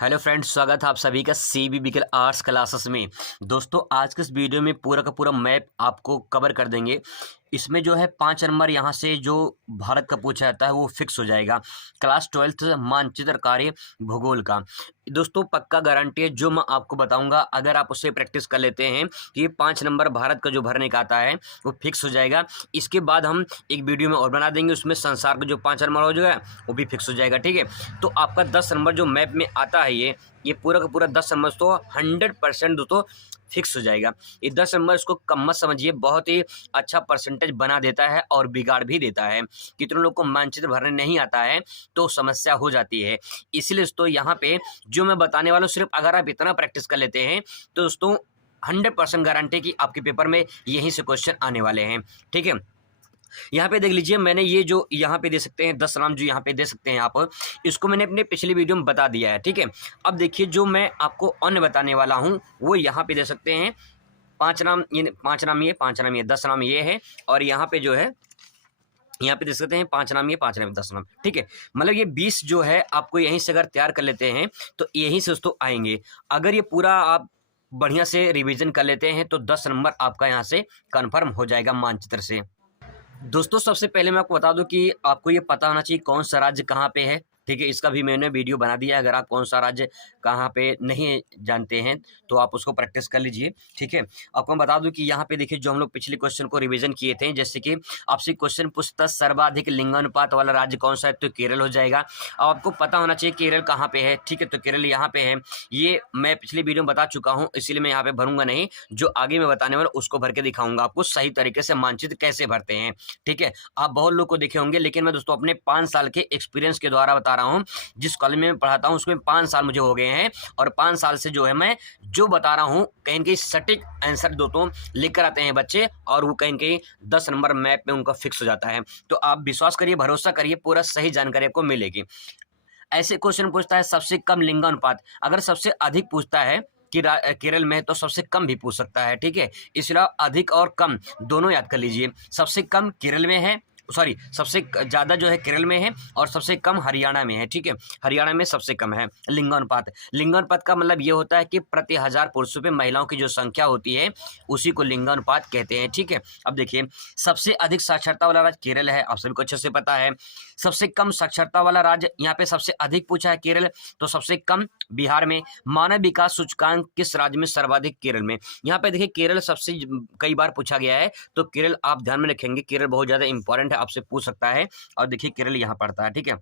Hello friends, स्वागत है आप सभी का CBBKL आर्ट्स क्लासेस में। दोस्तों, आज के इस वीडियो में पूरा का पूरा मैप आपको कवर कर देंगे। इसमें जो है 5 नंबर यहाँ से जो भारत का पूछा जाता है वो फिक्स हो जाएगा। क्लास 12th मानचित्र कार्य भूगोल का दोस्तों पक्का गारंटी है। जो मैं आपको बताऊंगा, अगर आप उससे प्रैक्टिस कर लेते हैं कि ये 5 नंबर भारत का जो भरने का आता है वो फिक्स हो जाएगा। इसके बाद हम एक वीडियो में और बना देंगे, उसमें संसार का जो 5 नंबर हो जाएगा वो भी फिक्स हो जाएगा। ठीक है, तो आपका 10 नंबर जो मैप में आता है ये पूरा का पूरा 10 नंबर तो 100% दोस्तों फिक्स हो जाएगा। ये 10 नंबर इसको कम मत समझिए, बहुत ही अच्छा परसेंटेज बना देता है और बिगाड़ भी देता है। कितने लोग को मानचित्र भरने नहीं आता है तो समस्या हो जाती है। इसलिए दोस्तों यहाँ पे जो मैं बताने वाला हूँ, सिर्फ अगर आप इतना प्रैक्टिस कर लेते हैं तो दोस्तों 100% गारंटी कि आपके पेपर में यहीं से क्वेश्चन आने वाले हैं। ठीक है, यहाँ पे देख लीजिए, मैंने ये जो यहाँ पे दे सकते हैं 10 नाम जो यहाँ पे दे सकते हैं आप, इसको मैंने अपने पिछली वीडियो में बता दिया है। ठीक है, अब देखिए जो मैं आपको अन्य बताने वाला हूँ वो यहाँ पे दे सकते हैं 5 नाम, ये 5 नाम, ये 5 नाम, ये 10 नाम ये है, और यहाँ पे जो है यहाँ पे देख सकते हैं 5 नाम, ये 5 नाम, 10 नाम। ठीक है, मतलब ये 20 जो है आपको यहीं से अगर तैयार कर लेते हैं तो यहीं से दोस्तों आएंगे। अगर ये पूरा आप बढ़िया से रिवीजन कर लेते हैं तो 10 नंबर आपका यहाँ से कन्फर्म हो जाएगा मानचित्र से। दोस्तों, सबसे पहले मैं आपको बता दूं कि आपको ये पता होना चाहिए कौन सा राज्य कहाँ पे है। ठीक है, इसका भी मैंने वीडियो बना दिया है। अगर आप कौन सा राज्य कहाँ पे नहीं जानते हैं तो आप उसको प्रैक्टिस कर लीजिए। ठीक है, आपको मैं बता दूं कि यहाँ पे देखिए जो हम लोग पिछले क्वेश्चन को रिवीजन किए थे, जैसे कि आपसे क्वेश्चन पूछता सर्वाधिक लिंगानुपात वाला राज्य कौन सा है, तो केरल हो जाएगा। अब आपको पता होना चाहिए केरल कहाँ पे है। ठीक है, तो केरल यहाँ पे है। ये मैं पिछली वीडियो में बता चुका हूँ, इसीलिए मैं यहाँ पे भरूंगा नहीं। जो आगे मैं बताने वाला उसको भर के दिखाऊंगा आपको सही तरीके से मानचित्र कैसे भरते हैं। ठीक है, आप बहुत लोग को देखे होंगे, लेकिन मैं दोस्तों अपने 5 साल के एक्सपीरियंस के द्वारा बता रहा हूं। जिस कॉलेज में पढ़ाता हूं उसमें 5 साल मुझे हो गए हैं, और 5 साल से जो है मैं जो बता रहा हूं कहीं न कहीं सटीक आंसर दोस्तों लेकर आते हैं बच्चे, और वो कहीं न कहीं 10 नंबर मैप में उनका फिक्स हो जाता है। तो आप विश्वास करिए, भरोसा करिए, पूरा सही जानकारी आपको मिलेगी। ऐसे क्वेश्चन पूछता है सबसे कम लिंगानुपात, अगर सबसे अधिक पूछता है कि केरल में है तो सबसे कम भी पूछ सकता है। ठीक है, इसलिए अधिक और कम दोनों याद कर लीजिए। सबसे कम केरल में है, सॉरी, सबसे ज़्यादा जो है केरल में है और सबसे कम हरियाणा में है। ठीक है, हरियाणा में सबसे कम है लिंगानुपात। लिंगानुपात का मतलब ये होता है कि प्रति 1000 पुरुषों पे महिलाओं की जो संख्या होती है उसी को लिंगानुपात कहते हैं। ठीक है, अब देखिए सबसे अधिक साक्षरता वाला राज्य केरल है, आप सभी को अच्छे से पता है। सबसे कम साक्षरता वाला राज्य यहाँ पे सबसे अधिक पूछा है केरल, तो सबसे कम बिहार में। मानव विकास सूचकांक किस राज्य में सर्वाधिक, केरल में। यहाँ पे देखिए केरल सबसे कई बार पूछा गया है, तो केरल आप ध्यान में रखेंगे, केरल बहुत ज्यादा इंपॉर्टेंट है, आपसे पूछ सकता है। और देखिए केरल यहाँ पड़ता है। ठीक है,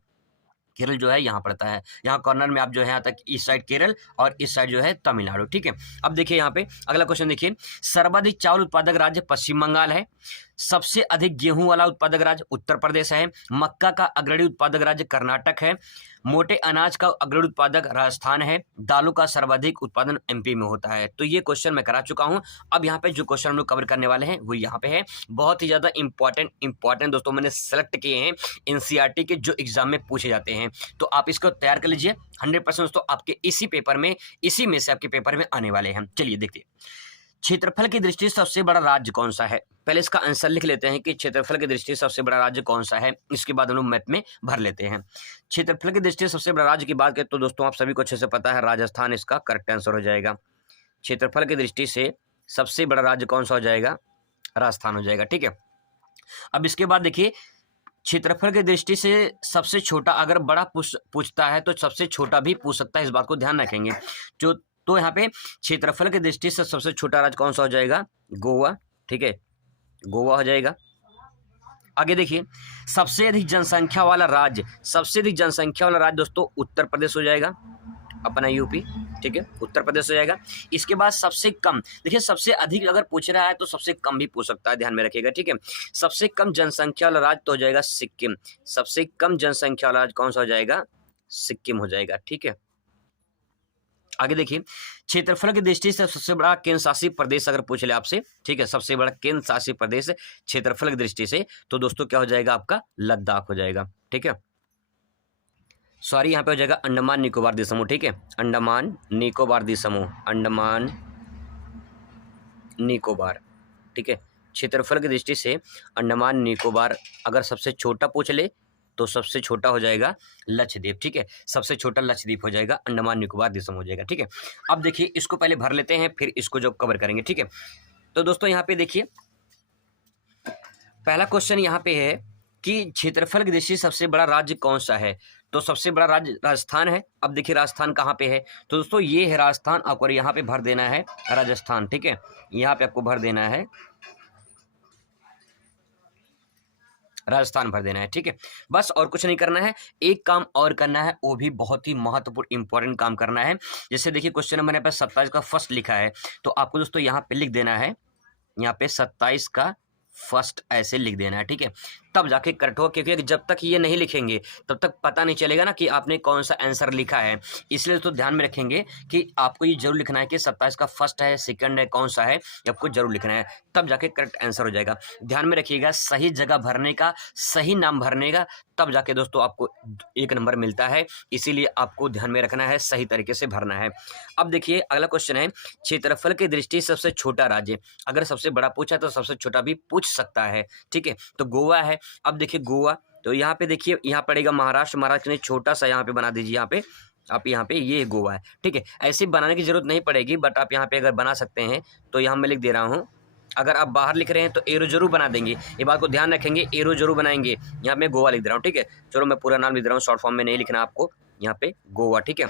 केरल जो है यहाँ पड़ता है, यहाँ कॉर्नर में आप जो है यहाँ तक इस साइड केरल और इस साइड जो है तमिलनाडु। ठीक है, अब देखिए यहाँ पे अगला क्वेश्चन देखिए, सर्वाधिक चावल उत्पादक राज्य पश्चिम बंगाल है। सबसे अधिक गेहूं वाला उत्पादक राज्य उत्तर प्रदेश है। मक्का का अग्रणी उत्पादक राज्य कर्नाटक है। मोटे अनाज का अग्रणी उत्पादक राजस्थान है। दालों का सर्वाधिक उत्पादन MP में होता है। तो ये क्वेश्चन मैं करा चुका हूं। अब यहाँ पे जो क्वेश्चन हम लोग कवर करने वाले हैं वो यहाँ पे है, बहुत ही ज्यादा इंपॉर्टेंट दोस्तों मैंने सेलेक्ट किए हैं NCERT के जो एग्जाम में पूछे जाते हैं, तो आप इसको तैयार कर लीजिए। 100% दोस्तों आपके इसी पेपर में, इसी में से आपके पेपर में आने वाले हैं। चलिए देखिए, क्षेत्रफल की दृष्टि से सबसे बड़ा राज्य कौन सा है। पहले इसका आंसर लिख लेते हैं कि क्षेत्रफल की दृष्टि से सबसे बड़ा राज्य कौन सा है, इसके बाद हम लोग मैप में भर लेते हैं। क्षेत्रफल की दृष्टि से सबसे बड़ा राज्य की बात करें तो दोस्तों आप सभी को अच्छे से पता है, राजस्थान इसका करेक्ट आंसर हो जाएगा। क्षेत्रफल की दृष्टि से सबसे बड़ा राज्य कौन सा हो जाएगा, राजस्थान हो जाएगा। ठीक है, अब इसके बाद देखिए क्षेत्रफल की दृष्टि से सबसे छोटा, अगर बड़ा पूछता है तो सबसे छोटा भी पूछ सकता है, इस बात को ध्यान रखेंगे। जो तो यहाँ पे क्षेत्रफल की दृष्टि से सबसे छोटा राज्य कौन सा हो जाएगा, गोवा। ठीक है, गोवा हो जाएगा। आगे देखिए, सबसे अधिक जनसंख्या वाला राज्य, सबसे अधिक जनसंख्या वाला राज्य दोस्तों उत्तर प्रदेश हो जाएगा, अपना यूपी। ठीक है, उत्तर प्रदेश हो जाएगा। इसके बाद सबसे कम, देखिए सबसे अधिक अगर पूछ रहा है तो सबसे कम भी पूछ सकता है, ध्यान में रखिएगा। ठीक है, सबसे कम जनसंख्या वाला राज्य तो हो जाएगा सिक्किम। सबसे कम जनसंख्या वाला राज्य कौन सा हो जाएगा, सिक्किम हो जाएगा। ठीक है, आगे देखिए, क्षेत्रफल की दृष्टि से सबसे बड़ा केंद्र शासित प्रदेश अगर पूछ ले आपसे, ठीक है, सबसे बड़ा केंद्र शासित प्रदेश क्षेत्रफल की दृष्टि से, तो दोस्तों क्या हो जाएगा, आपका लद्दाख हो जाएगा। ठीक है, सॉरी, यहाँ पे हो जाएगा अंडमान निकोबार द्वीप समूह। ठीक है, अंडमान निकोबार द्वीप समूह, अंडमान निकोबार। ठीक है, क्षेत्रफल की दृष्टि से अंडमान निकोबार अगर सबसे छोटा पूछ ले तो सबसे छोटा हो जाएगा लक्षद्वीप, ठीक है। सबसे छोटा लक्षद्वीप हो जाएगा, अंडमान निकोबार द्वीप समूह हो जाएगा, ठीक है। अब देखिए इसको पहले भर लेते हैं, फिर इसको जो कवर करेंगे, ठीक है। तो दोस्तों यहाँ पे देखिए पहला क्वेश्चन यहाँ पे है कि क्षेत्रफल की दृष्टि से सबसे बड़ा राज्य कौन सा है। तो सबसे बड़ा राज्य राजस्थान है। अब देखिए राजस्थान कहाँ पे है, तो दोस्तों ये है राजस्थान। आपको यहाँ पे भर देना है राजस्थान, ठीक है। यहाँ पे आपको भर देना है राजस्थान, भर देना है, ठीक है। बस और कुछ नहीं करना है। एक काम और करना है, वो भी बहुत ही महत्वपूर्ण इंपॉर्टेंट काम करना है। जैसे देखिए क्वेश्चन नंबर यहाँ पे 27 का फर्स्ट लिखा है, तो आपको दोस्तों यहाँ पे लिख देना है, यहाँ पे 27 का फर्स्ट ऐसे लिख देना है, ठीक है। तब जाके करेक्ट हो, क्योंकि जब तक ये नहीं लिखेंगे तब तक पता नहीं चलेगा ना कि आपने कौन सा आंसर लिखा है। इसलिए तो ध्यान में रखेंगे कि आपको ये जरूर लिखना है कि 27 का फर्स्ट है, सेकंड है, कौन सा है, ये आपको जरूर लिखना है, तब जाके करेक्ट आंसर हो जाएगा। ध्यान में रखिएगा, सही जगह भरने का, सही नाम भरने का, तब जाके दोस्तों आपको 1 नंबर मिलता है। इसीलिए आपको ध्यान में रखना है, सही तरीके से भरना है। अब देखिए अगला क्वेश्चन है, क्षेत्रफल की दृष्टि से सबसे छोटा राज्य। अगर सबसे बड़ा पूछा तो सबसे छोटा भी पूछ सकता है, ठीक है। तो गोवा है। अब देखिए गोवा, तो यहाँ पे देखिए यहाँ पड़ेगा महाराष्ट्र। महाराष्ट्र ने छोटा सा यहाँ पे बना दीजिए, यहाँ पे आप यहाँ पे ये गोवा है, ठीक है। ऐसे बनाने की जरूरत नहीं पड़ेगी, बट आप यहाँ पे अगर बना सकते हैं तो यहाँ मैं लिख दे रहा हूँ। अगर आप बाहर लिख रहे हैं तो एरो जरूर बना देंगे, ये बात को ध्यान रखेंगे, एरो जरूर बनाएंगे। यहाँ मैं गोवा लिख दे रहा हूँ, ठीक है। चलो मैं पूरा नाम लिख दे रहा हूँ, शॉर्ट फॉर्म में नहीं लिखना आपको, यहाँ पे गोवा, ठीक है।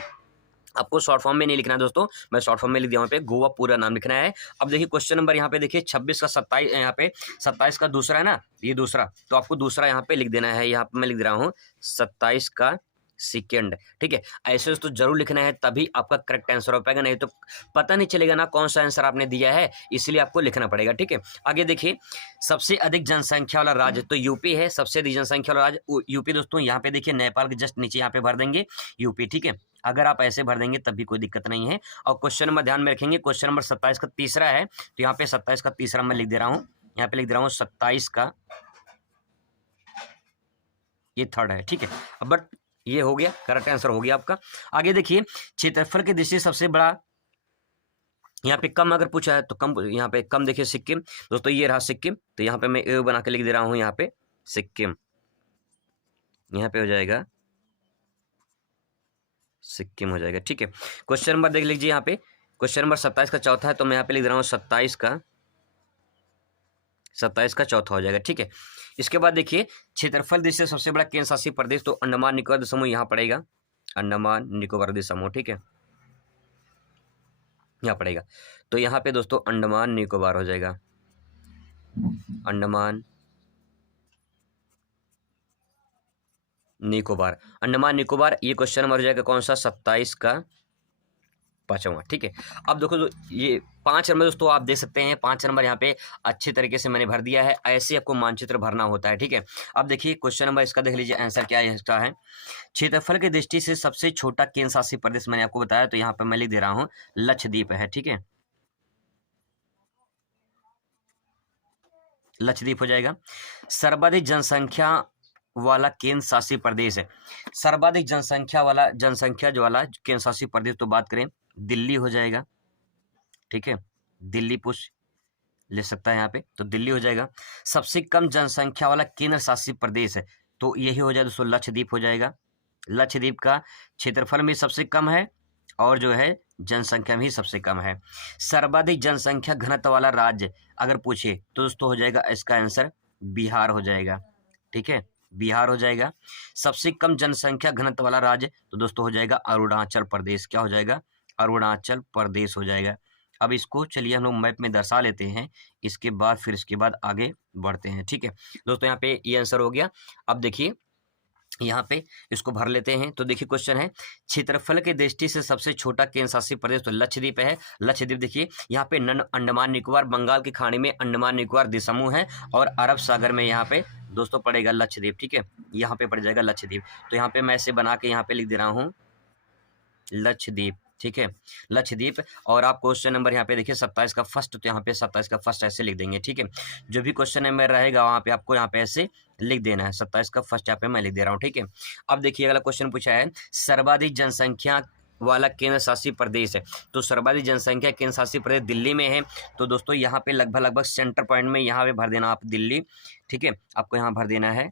आपको शॉर्ट फॉर्म में नहीं लिखना है दोस्तों, मैं शॉर्ट फॉर्म में लिख दिया, वहाँ पे गोवा पूरा नाम लिखना है। अब देखिए क्वेश्चन नंबर यहाँ पे देखिए 26 का 27, यहाँ पे 27 का दूसरा है ना, ये दूसरा, तो आपको दूसरा यहाँ पे लिख देना है। यहाँ पे मैं लिख दे रहा हूँ 27 का सेकेंड, ठीक है। ऐसे तो जरूर लिखना है, तभी आपका करेक्ट आंसर हो पाएगा, नहीं तो पता नहीं चलेगा ना कौन सा आंसर आपने दिया है, इसलिए आपको लिखना पड़ेगा, ठीक है। आगे देखिए सबसे अधिक जनसंख्या वाला राज्य, तो यूपी है। सबसे अधिक जनसंख्या वाला राज्य यूपी दोस्तों। यहाँ पे देखिए नेपाल के जस्ट नीचे यहाँ पे भर देंगे यूपी, ठीक है। अगर आप ऐसे भर देंगे तब भी कोई दिक्कत नहीं है। और क्वेश्चन नंबर ध्यान में रखेंगे, क्वेश्चन नंबर 27 का तीसरा है, तो यहाँ पे 27 का तीसरा मैं लिख दे रहा हूँ, यहाँ पे लिख दे रहा हूँ 27 का ये थर्ड है, ठीक है। अब बट ये हो गया, करेक्ट आंसर हो गया आपका। आगे देखिए क्षेत्रफल की दृष्टि से सबसे बड़ा, यहाँ पे कम अगर पूछा है तो कम, यहाँ पे कम देखिए सिक्किम दोस्तों, ये रहा सिक्किम, तो यहाँ पे मैं ए बना के लिख दे रहा हूँ, यहाँ पे सिक्किम, यहाँ पे हो जाएगा सिक्किम हो जाएगा, ठीक है। क्वेश्चन नंबर देख लीजिए, यहाँ पे क्वेश्चन नंबर 27 का चौथा है, तो मैं यहाँ पे लिख रहा हूँ 27 का चौथा हो जाएगा, ठीक है। इसके बाद देखिए क्षेत्रफल दृष्टि से सबसे बड़ा केंद्र शासित प्रदेश, तो अंडमान निकोबार द्वीप समूह यहाँ पड़ेगा, अंडमान निकोबार द्वीप समूह, ठीक है, यहाँ पड़ेगा। तो यहाँ पे दोस्तों अंडमान निकोबार हो जाएगा, अंडमान निकोबार, अंडमान निकोबार। ये क्वेश्चन नंबर हो जाएगा कौन सा, 27 का 5वां, ठीक है। अब देखो ये 5 नंबर दोस्तों आप देख सकते हैं, 5 नंबर यहाँ पे अच्छे तरीके से मैंने भर दिया है। ऐसे आपको मानचित्र भरना होता है, ठीक है। अब देखिए क्वेश्चन नंबर इसका देख लीजिए, आंसर क्या है इसका है, क्षेत्रफल की दृष्टि से सबसे छोटा केंद्र शासित प्रदेश मैंने आपको बताया, तो यहाँ पर मैं लिख दे रहा हूँ लक्षद्वीप है, ठीक है, लक्षद्वीप हो जाएगा। सर्वाधिक जनसंख्या वाला केंद्र शासित प्रदेश है, सर्वाधिक जनसंख्या वाला केंद्र शासित प्रदेश, तो बात करें दिल्ली हो जाएगा, ठीक है, दिल्ली पूछ ले सकता है यहाँ पे, तो दिल्ली हो जाएगा। सबसे कम जनसंख्या वाला केंद्र शासित प्रदेश है, तो यही हो जाएगा दोस्तों लक्षद्वीप हो जाएगा। लक्षद्वीप का क्षेत्रफल में सबसे कम है और जो है जनसंख्या में ही सबसे कम है। सर्वाधिक जनसंख्या घनत्व वाला राज्य अगर पूछे तो दोस्तों हो जाएगा इसका आंसर बिहार हो जाएगा, ठीक है, बिहार हो जाएगा। सबसे कम जनसंख्या घनत्व वाला राज्य तो दोस्तों हो जाएगा अरुणाचल प्रदेश, क्या हो जाएगा, अरुणाचल प्रदेश हो जाएगा। अब इसको चलिए हम लोग मैप में दर्शा लेते हैं, इसके बाद फिर इसके बाद आगे बढ़ते हैं, ठीक है दोस्तों। यहाँ पे ये आंसर हो गया। अब देखिए यहाँ पे इसको भर लेते हैं, तो देखिए क्वेश्चन है क्षेत्रफल के दृष्टि से सबसे छोटा केंद्र शासित प्रदेश, तो लक्षद्वीप है। लक्षद्वीप देखिए यहाँ पे अंडमान निकोबार, बंगाल की खाड़ी में अंडमान निकोबार द्वीप समूह है, और अरब सागर में यहाँ पे दोस्तों पड़ेगा लक्षद्वीप, ठीक है, यहाँ पे पड़ जाएगा लक्षद्वीप। तो यहाँ पे मैं ऐसे बना के यहाँ पे लिख दे रहा हूँ लक्षद्वीप, ठीक है, लक्षद्वीप। और आप क्वेश्चन नंबर यहाँ पे देखिए 27 का फर्स्ट, तो यहाँ पे 27 का फर्स्ट ऐसे लिख देंगे, ठीक है। जो भी क्वेश्चन नंबर रहेगा वहाँ पे आपको यहाँ पे ऐसे लिख देना है, 27 का फर्स्ट यहाँ पे मैं लिख दे रहा हूँ, ठीक है। अब देखिए अगला क्वेश्चन पूछा है सर्वाधिक जनसंख्या वाला केंद्र शासित प्रदेश है, तो सर्वाधिक जनसंख्या केंद्र शासित प्रदेश दिल्ली में है, तो दोस्तों यहाँ पे लगभग सेंटर पॉइंट में यहाँ पे भर देना आप दिल्ली, ठीक है, आपको यहाँ भर देना है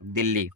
दिल्ली।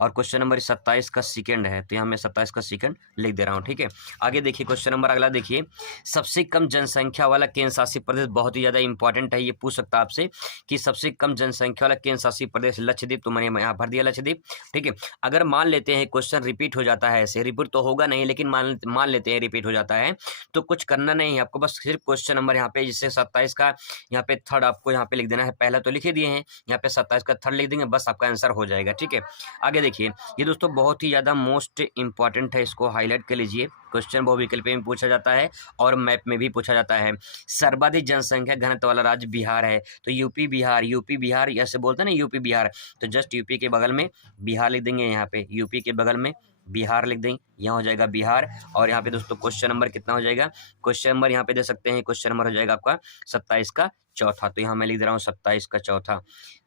और क्वेश्चन नंबर 27 का सेकंड है, तो यहाँ मैं 27 का सेकंड लिख दे रहा हूँ, ठीक है। आगे देखिए क्वेश्चन नंबर अगला देखिए, सबसे कम जनसंख्या वाला केंद्र शासित प्रदेश, बहुत ही ज़्यादा इंपॉर्टेंट है, ये पूछ सकता है आपसे कि सबसे कम जनसंख्या वाला केंद्र शासित प्रदेश लक्षद्वीप, तो मैंने यहाँ भर दिया लक्षद्वीप, ठीक है। अगर मान लेते हैं क्वेश्चन रिपीट हो जाता है, ऐसे रिपीट तो होगा नहीं, लेकिन मान लेते हैं रिपीट हो जाता है, तो कुछ करना नहीं है आपको, बस सिर्फ क्वेश्चन नंबर यहाँ पे जैसे 27 का यहाँ पे थर्ड आपको यहाँ पे लिख देना है, पहला तो लिखे दिए हैं, यहाँ पे 27 का थर्ड लिख देंगे, बस आपका आंसर हो जाएगा, ठीक है। आगे देखिए, ये दोस्तों बहुत ही ज़्यादा मोस्ट इंपॉर्टेंट है, इसको हाईलाइट कर लीजिए, क्वेश्चन बहुविकल्प में पूछा जाता है और मैप में भी पूछा जाता है। सर्वाधिक जनसंख्या घनत्व वाला राज्य बिहार है, तो यूपी बिहार ऐसे बोलते हैं ना, यूपी बिहार, तो जस्ट यूपी के बगल में बिहार लिख देंगे, यहाँ पे यूपी के बगल में बिहार लिख देंगे, यहाँ हो जाएगा बिहार। और यहाँ पे दोस्तों क्वेश्चन नंबर कितना हो जाएगा, क्वेश्चन नंबर यहाँ पे दे सकते हैं, क्वेश्चन नंबर हो जाएगा आपका 27 का चौथा, तो यहाँ मैं लिख दे रहा हूँ 27 का चौथा।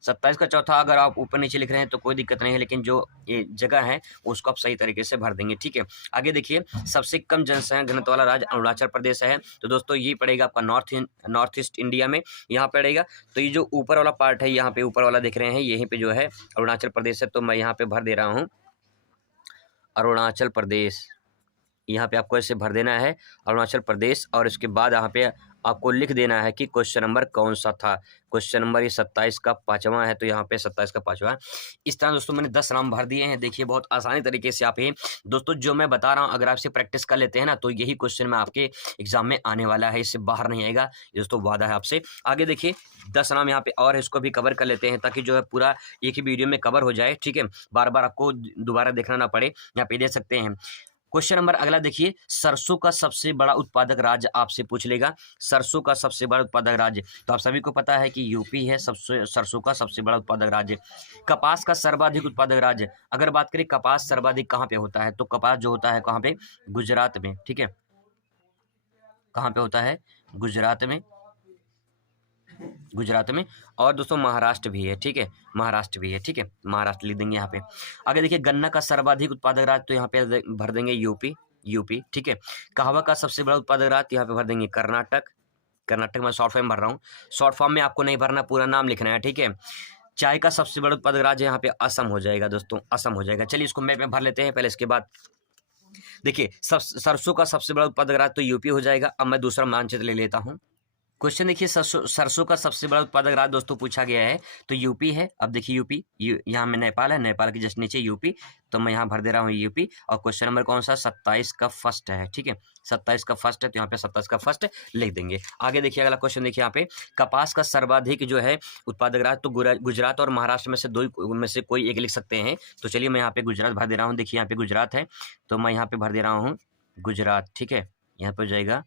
27 का चौथा अगर आप ऊपर नीचे लिख रहे हैं तो कोई दिक्कत नहीं है, लेकिन जो ये जगह है उसको आप सही तरीके से भर देंगे, ठीक है। आगे देखिए, सबसे कम जनसंख्या घनत्व वाला राज्य अरुणाचल प्रदेश है, तो दोस्तों ये पड़ेगा आपका नॉर्थ ईस्ट इंडिया में, यहाँ पड़ेगा। तो ये जो ऊपर वाला पार्ट है, यहाँ पे ऊपर वाला दिख रहे हैं, यहीं पे जो है अरुणाचल प्रदेश है, तो मैं यहाँ पे भर दे रहा हूँ अरुणाचल प्रदेश, यहाँ पे आपको ऐसे भर देना है अरुणाचल प्रदेश, और इसके बाद यहाँ पे आपको लिख देना है कि क्वेश्चन नंबर कौन सा था। क्वेश्चन नंबर ये 27 का पाँचवा है, तो यहाँ पे 27 का पाँचवा। इस तरह दोस्तों मैंने 10 नाम भर दिए हैं, देखिए बहुत आसानी तरीके से आप ये दोस्तों जो मैं बता रहा हूँ, अगर आपसे प्रैक्टिस कर लेते हैं ना, तो यही क्वेश्चन में आपके एग्जाम में आने वाला है, इससे बाहर नहीं आएगा, ये दोस्तों वादा है आपसे। आगे देखिए 10 नाम यहाँ पे और है, इसको भी कवर कर लेते हैं, ताकि जो है पूरा एक ही वीडियो में कवर हो जाए, ठीक है, बार बार आपको दोबारा देखना ना पड़े। यहाँ पे दे सकते हैं क्वेश्चन नंबर अगला देखिए, सरसों का सबसे बड़ा उत्पादक राज्य आपसे पूछ लेगा, सरसों का सबसे बड़ा उत्पादक राज्य, तो आप सभी को पता है कि यूपी है सबसे सरसों का सबसे बड़ा उत्पादक राज्य। कपास का सर्वाधिक उत्पादक राज्य, अगर बात करें कपास सर्वाधिक कहाँ पे होता है, तो कपास जो होता है कहाँ पे, गुजरात में, ठीक है, कहाँ पे होता है, गुजरात में, गुजरात में। और दोस्तों महाराष्ट्र भी है, ठीक है, महाराष्ट्र भी है, ठीक है, महाराष्ट्र लिख देंगे यहाँ पे। आगे देखिए, गन्ना का सर्वाधिक उत्पादक राज्य, तो यहाँ पे भर देंगे यूपी, ठीक है। कहवा का सबसे बड़ा उत्पादक राज्य, यहाँ पे भर देंगे कर्नाटक, कर्नाटक में शॉर्ट फॉर्म भर रहा हूँ, शॉर्ट फॉर्म में आपको नहीं भरना, पूरा नाम लिखना है, ठीक है। चाय का सबसे बड़ा उत्पादक राज्य यहाँ पे असम हो जाएगा दोस्तों, असम हो जाएगा। चलिए इसको मैप में भर लेते हैं पहले, इसके बाद देखिए सरसों का सबसे बड़ा उत्पादक राज्य तो यूपी हो जाएगा। अब मैं दूसरा मानचित्र ले लेता हूँ। क्वेश्चन देखिए, सरसों का सबसे बड़ा उत्पादक राज्य दोस्तों पूछा गया है, तो यूपी है। अब देखिए यूपी, यहाँ में नेपाल है, नेपाल के जस्ट नीचे यूपी, तो मैं यहाँ भर दे रहा हूँ यूपी। और क्वेश्चन नंबर कौन सा, 27 का फर्स्ट है, ठीक है, 27 का फर्स्ट है, तो यहाँ पे 27 का फर्स्ट लिख देंगे। आगे देखिए अगला क्वेश्चन देखिए, यहाँ पे कपास का सर्वाधिक जो है उत्पादक राज्य, तो गुजरात और महाराष्ट्र में से दो में से कोई एक लिख सकते हैं, तो चलिए मैं यहाँ पे गुजरात भर दे रहा हूँ। देखिए यहाँ पे गुजरात है, तो मैं यहाँ पे भर दे रहा हूँ गुजरात, ठीक है, यहाँ पे हो जाएगा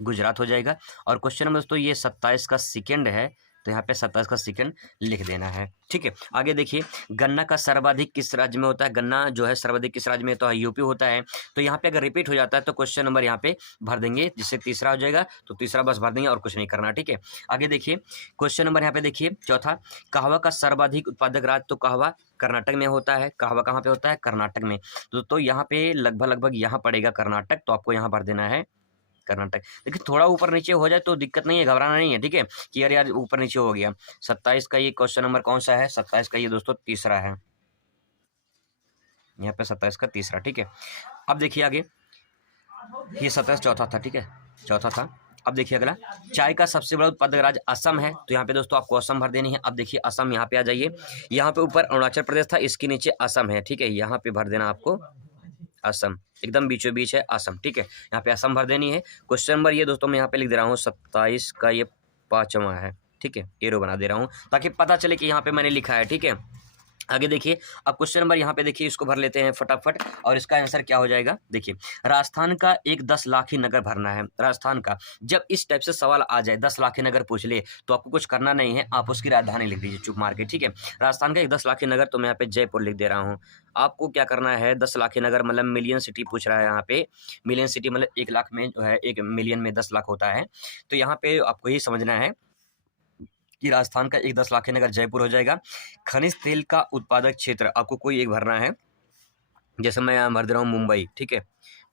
गुजरात हो जाएगा। और क्वेश्चन नंबर दोस्तों ये 27 का सेकंड है, तो यहाँ पे 27 का सेकंड लिख देना है, ठीक है। आगे देखिए, गन्ना का सर्वाधिक किस राज्य में होता है, गन्ना जो है सर्वाधिक किस राज्य में, तो यूपी होता है। तो यहाँ पे अगर रिपीट हो जाता है तो क्वेश्चन नंबर यहाँ पे भर देंगे, जिससे तीसरा हो जाएगा, तो तीसरा बस भर देंगे और कुछ नहीं करना, ठीक है। आगे देखिए क्वेश्चन नंबर यहाँ पे देखिए चौथा, कहवा का सर्वाधिक उत्पादक राज्य, तो कहवा कर्नाटक में होता है। कहवा कहाँ पे होता है, कर्नाटक में, तो यहाँ पे लगभग यहाँ पड़ेगा कर्नाटक, तो आपको यहाँ भर देना है कर्नाटक। देखिए थोड़ा ऊपर नीचे हो जाए तो दिक्कत नहीं है, घबराना नहीं है, ठीक है, कि यार ऊपर नीचे हो गया। 27 का ये क्वेश्चन नंबर कौन सा है, 27 का ये दोस्तों तीसरा है, यहाँ पे 27 का तीसरा, ठीक है। अब देखिए आगे, ये 27 चौथा था, ठीक है, चौथा था। अब देखिए अगला, चाय का सबसे बड़ा उत्पादक राज्य असम है, तो यहाँ पे दोस्तों आपको असम भर देनी है। अब देखिए असम, यहाँ पे आ जाइए, यहाँ पे ऊपर अरुणाचल प्रदेश था, इसके नीचे असम है, ठीक है, यहाँ पे भर देना आपको असम, एकदम बीचों बीच है असम, ठीक है, यहाँ पे असम भर देनी है। क्वेश्चन नंबर ये दोस्तों मैं यहाँ पे लिख दे रहा हूँ 27 का ये पाँचवा है, ठीक है, एरो बना दे रहा हूँ ताकि पता चले कि यहाँ पे मैंने लिखा है, ठीक है। आगे देखिए, अब क्वेश्चन नंबर यहाँ पे देखिए, इसको भर लेते हैं फटाफट, और इसका आंसर क्या हो जाएगा। देखिए राजस्थान का एक 10 लाखी नगर भरना है, राजस्थान का। जब इस टाइप से सवाल आ जाए, 10 लाखी नगर पूछ ले, तो आपको कुछ करना नहीं है, आप उसकी राजधानी लिख दीजिए चुप मार के, ठीक है। राजस्थान का एक 10 लाखी नगर, तो मैं यहाँ पे जयपुर लिख दे रहा हूँ। आपको क्या करना है, 10 लाखी नगर मतलब मिलियन सिटी पूछ रहा है, यहाँ पे मिलियन सिटी मतलब 1 लाख में जो है, 1 मिलियन में 10 लाख होता है, तो यहाँ पे आपको यही समझना है कि राजस्थान का एक 10 लाखी नगर जयपुर हो जाएगा। खनिज तेल का उत्पादक क्षेत्र आपको कोई एक भरना है, जैसे मैं यहाँ भर दे रहा हूँ मुंबई, ठीक है,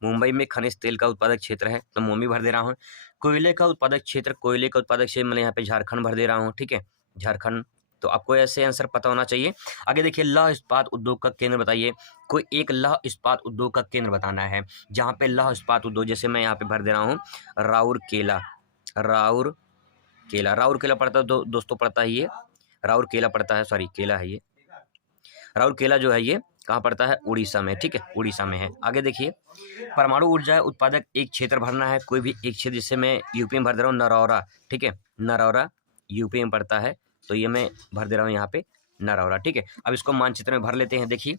मुंबई में खनिज तेल का उत्पादक क्षेत्र है, तो मुंबई भर दे रहा हूँ। कोयले का उत्पादक क्षेत्र, कोयले का उत्पादक क्षेत्र मैंने यहाँ पे झारखंड भर दे रहा हूँ, ठीक है, झारखंड, तो आपको ऐसे आंसर पता होना चाहिए। आगे देखिए, लौह इस्पात उद्योग का केंद्र बताइए। कोई एक लौह इस्पात उद्योग का केंद्र बताना है, जहाँ पे लौह इस्पात उद्योग, जैसे मैं यहाँ पे भर दे रहा हूँ राउरकेला। राउरकेला पड़ता है दोस्तों, पड़ता है ये राउरकेला पड़ता है, सॉरी केला है ये, राउरकेला जो है ये कहाँ पड़ता है, उड़ीसा में, ठीक है, उड़ीसा में है। आगे देखिए, परमाणु ऊर्जा उत्पादक एक क्षेत्र भरना है, कोई भी एक क्षेत्र, जिससे मैं यूपी में भर दे रहा हूँ नरौरा, ठीक है, नरौरा यूपी में पड़ता है, तो ये मैं भर दे रहा हूँ यहाँ पे नरौरा, ठीक है। अब इसको मानचित्र में भर लेते हैं। देखिए,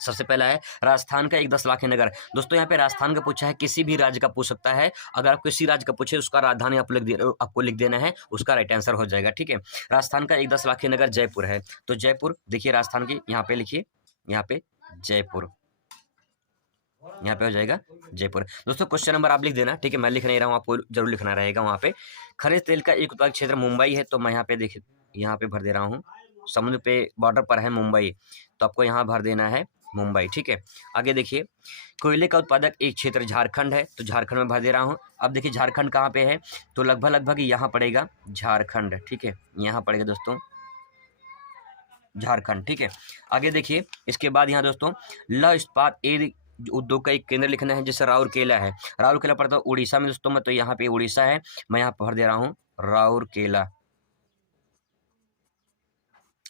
सबसे पहला है राजस्थान का एक 10 लाख नगर। दोस्तों यहाँ पे राजस्थान का पूछा है, किसी भी राज्य का पूछ सकता है। अगर आप किसी राज्य का पूछे, उसका राजधानी आपको लिख देना है, उसका राइट आंसर हो जाएगा, ठीक है। राजस्थान का एक 10 लाख नगर जयपुर है, तो जयपुर देखिए राजस्थान की, यहाँ पे लिखिए, यहाँ पे जयपुर, यहाँ पे हो जाएगा जयपुर। दोस्तों क्वेश्चन नंबर आप लिख देना, ठीक है, मैं लिख नहीं रहा हूँ, आपको जरूर लिखना रहेगा। वहाँ पे खनिज तेल का एक उत्पादक क्षेत्र मुंबई है, तो मैं यहाँ पे देखिए, यहाँ पे भर दे रहा हूँ, समुद्र पे बॉर्डर पर है मुंबई, तो आपको यहाँ भर देना है मुंबई, ठीक है। आगे देखिए, कोयले का उत्पादक एक क्षेत्र झारखंड है, तो झारखंड में भर दे रहा हूँ। अब देखिए झारखंड कहाँ पे है, तो लगभग यहाँ पड़ेगा झारखंड, ठीक है, यहाँ पड़ेगा दोस्तों झारखंड, ठीक है। आगे देखिए, इसके बाद यहाँ दोस्तों लौह इस्पात उद्योग का एक केंद्र लिखना है, जैसे राउरकेला है, राउरकेला पड़ता है उड़ीसा में दोस्तों, मैं तो यहाँ पे उड़ीसा है, मैं यहाँ भर दे रहा हूँ राउरकेला,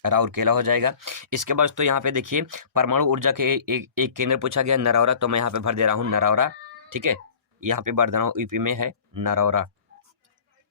राउरकेला हो जाएगा। इसके बाद तो यहाँ पे देखिए, परमाणु ऊर्जा के एक केंद्र पूछा गया नरौरा, तो मैं यहाँ पे भर दे रहा हूँ नरौरा, ठीक है, यहाँ पे भर दे रहा हूँ, यूपी में है नरौरा।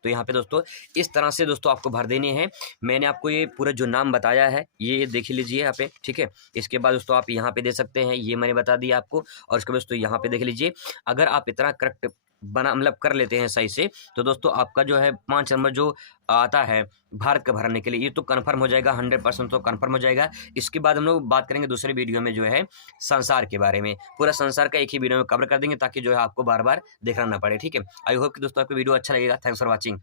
तो यहाँ पे दोस्तों इस तरह से दोस्तों आपको भर देने हैं। मैंने आपको ये पूरा जो नाम बताया है ये देख लीजिए यहाँ पे, ठीक है। इसके बाद दोस्तों आप यहाँ पे दे सकते हैं, ये मैंने बता दिया आपको, और इसके बाद दोस्तों यहाँ पे देख लीजिए। अगर आप इतना करेक्ट मतलब कर लेते हैं सही से, तो दोस्तों आपका जो है 5 नंबर जो आता है भारत का भरने के लिए, ये तो कन्फर्म हो जाएगा, 100% तो कन्फर्म हो जाएगा। इसके बाद हम लोग बात करेंगे दूसरे वीडियो में जो है संसार के बारे में, पूरा संसार का एक ही वीडियो में कवर कर देंगे, ताकि जो है आपको बार बार देखना ना पड़े, ठीक है। आई होप कि दोस्तों आपको वीडियो अच्छा लगेगा। Thanks for watching.